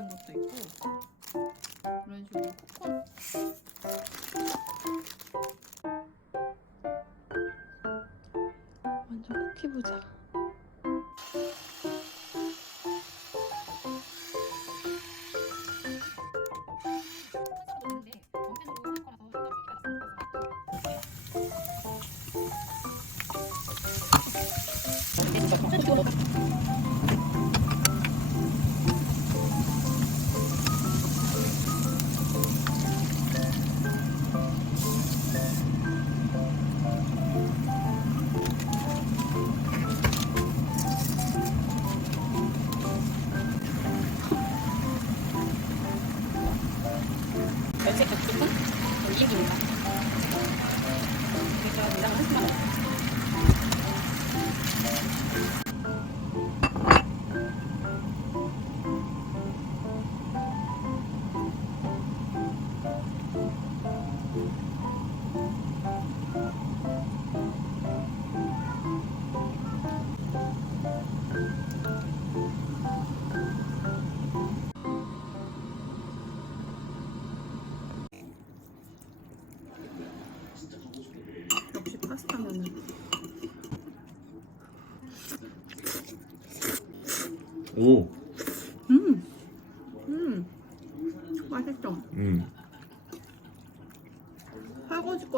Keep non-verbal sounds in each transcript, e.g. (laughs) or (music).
들어있는 것도 있고 이런 식으로 코코 완전 쿠키 부자.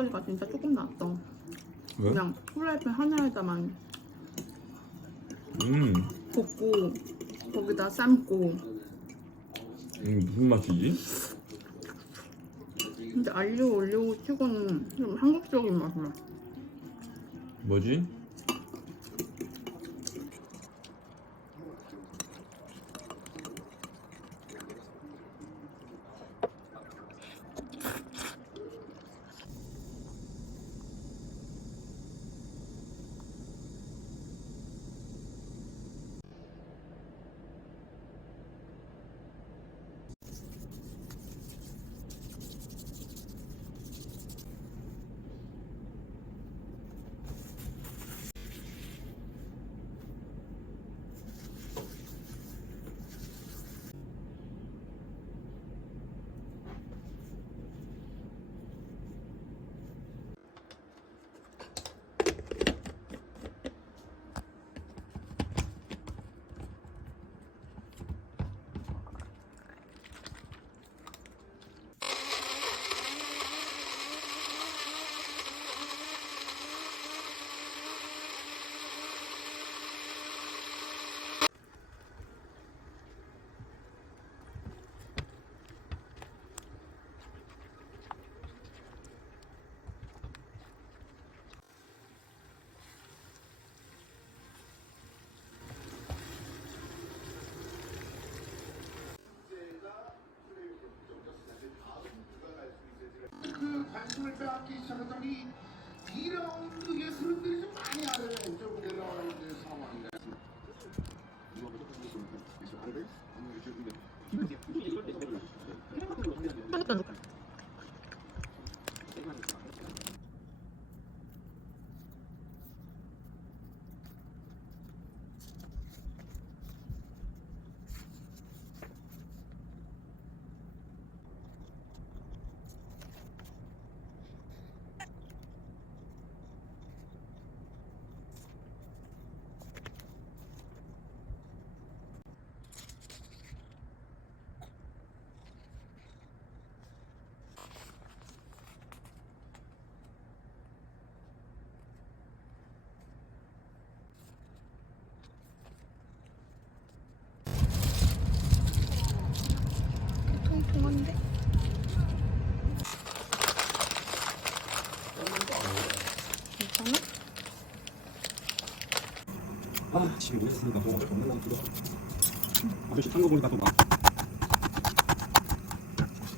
거리가 진짜 조금 낫다. 왜? 그냥 프라이팬 하나에다만 음. 볶고 거기다 삶고 음 무슨 맛이지? 근데 알리오 올리오 치고는 좀 한국적인 맛이야. 뭐지? 그 관심을 빼앗기 시작하더니 2라운드의 흐름들이 좀 많이 아래쪽으로 내려와 있는 상황입니다. 통통한데? 괜찮아? 아, 집에 오셨으니까 뭐 없는 거 들어. 아저씨 탄거 보니까 또 막.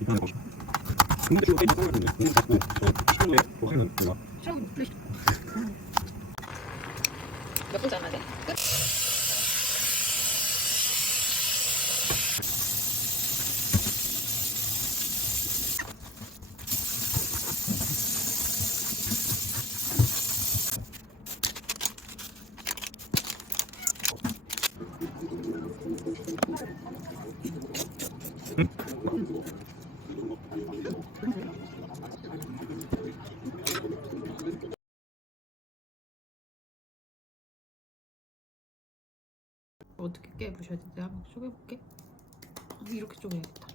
이상한 거. 근데 또 게임 상하는데 공부 잡고 저 시간에 뭐 하는 내가 몇 분째 안 하지? 끝? 어떻게 깨부셔야 되지? 한번 쪼개볼게. 어, 이렇게 쪼개야겠다.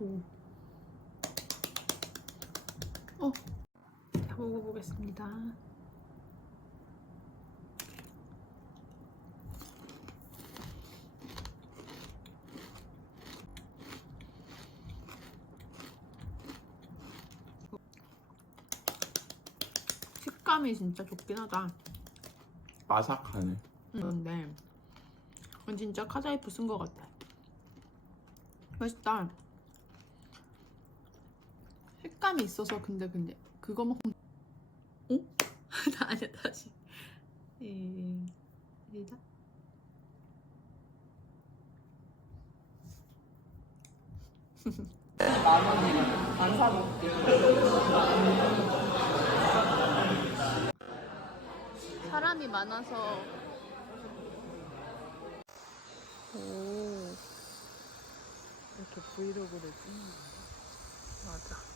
오. 어. 자, 먹어보겠습니다. 식감이 진짜 좋긴 하다. 바삭하네. 그런데 진짜 카자이프 쓴 것 같아. 맛있다. 식감이 있어서 근데 근데 그거 먹으면 어? (laughs) 아니야 다시. 이 시작. 사람이 많아서 오. 이렇게 브이로그를 찍는 거야 맞아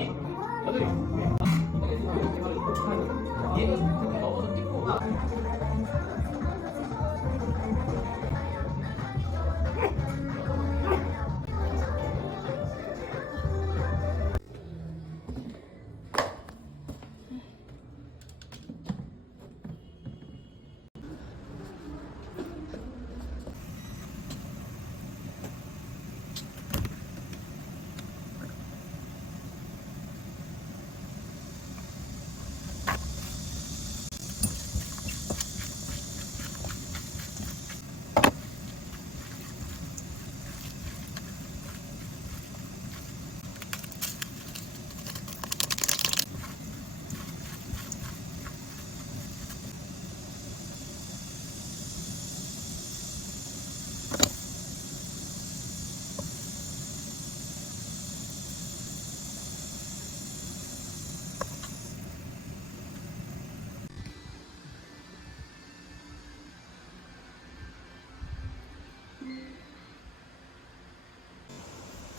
얘도 넘어서 뛰고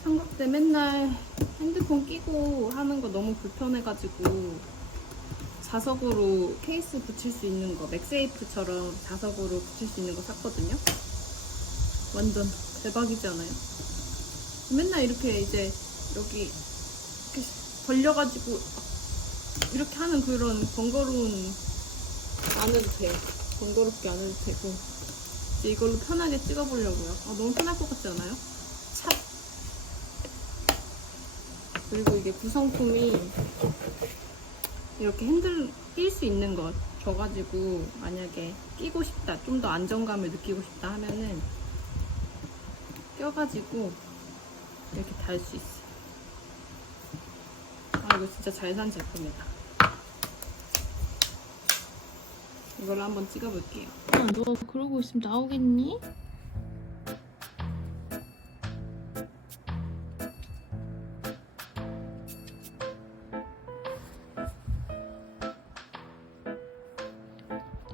삼각 때 맨날 핸드폰 끼고 하는 거 너무 불편해가지고 자석으로 케이스 붙일 수 있는 거 맥세이프처럼 자석으로 붙일 수 있는 거 샀거든요. 완전 대박이지 않아요? 맨날 이렇게 이제 여기 이렇게 벌려가지고 이렇게 하는 그런 번거로운 안 해도 돼. 번거롭게 안 해도 되고 이제 이걸로 편하게 찍어보려고요. 아, 너무 편할 것 같지 않아요? 찹 그리고 이게 구성품이 이렇게 핸들 낄 수 있는 것 줘가지고 만약에 끼고 싶다, 좀 더 안정감을 느끼고 싶다 하면은 껴가지고 이렇게 달 수 있어요. 아 이거 진짜 잘 산 제품이다. 이걸로 한번 찍어볼게요. 아, 너 그러고 있으면 나오겠니?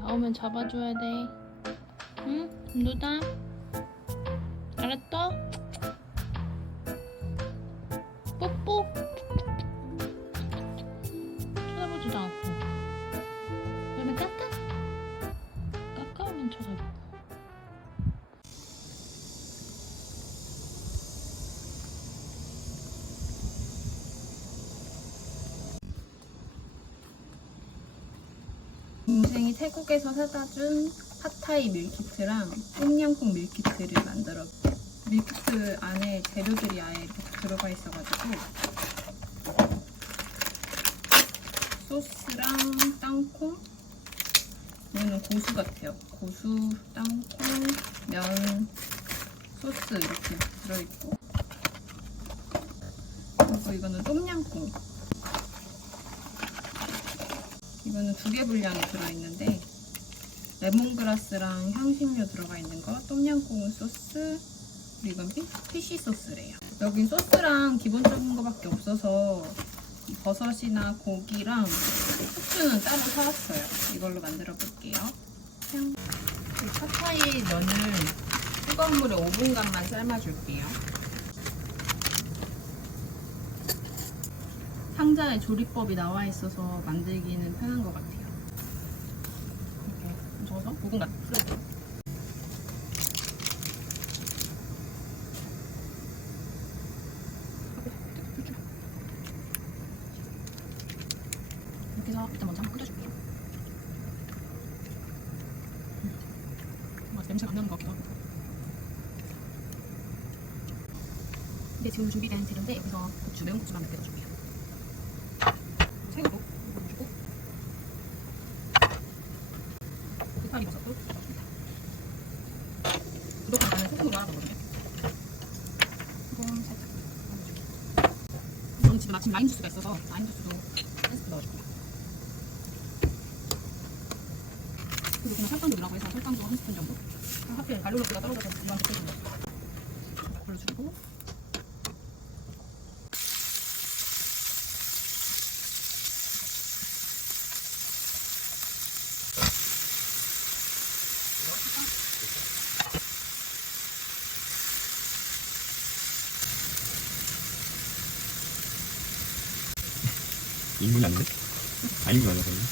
나오면 잡아줘야 돼. 응? 누다? 알았어? 동생이 태국에서 사다 준 팟타이 밀키트랑 똠양꿍 밀키트를 만들어 밀키트 안에 재료들이 아예 이렇게 다 들어가 있어가지고 소스랑 땅콩 이거는 고수 같아요. 고수, 땅콩, 면, 소스 이렇게 들어있고. 그리고 이거는 똠양꿍 이거는 두 개 분량이 들어있는데 레몬그라스랑 향신료 들어가 있는 거 똠양꿍 소스 그리고 이건 피, 피쉬 소스래요. 여긴 소스랑 기본적인 거밖에 없어서 이 버섯이나 고기랑 후추는 따로 사왔어요. 이걸로 만들어 볼게요. 파타이 면을 뜨거운 물에 5분간만 삶아줄게요 상자에 조리법이 나와 있어서 만들기는 편한 것 같아요. 이렇게 저어서 5분간 풀어볼게요. 이렇게 해서 일단 먼저 한번 끓여줄게요. 음. 냄새가 안 나는 것 같기도 하고. 이게 지금 준비된 재료인데 여기서 고추, 매운 고추만 넣어줄게요. 새우도 넣어주고 느타리 버섯도 넣어줍니다. 이것도 나는 소금으로 하나 넣거든요. 이건 살짝 넣어줄게요. 저는 지금 마침 라임 주스가 있어서 라임 주스도 한 스푼 넣어줄게요. 그리고 그냥 설탕도 넣으라고 해서 설탕도 한 스푼 정도. 하필 갈로로스가 떨어져서 이만큼 빼준 거. 골라주고 인문이 아닌데? 아닌 거 아니야, 거의? 음.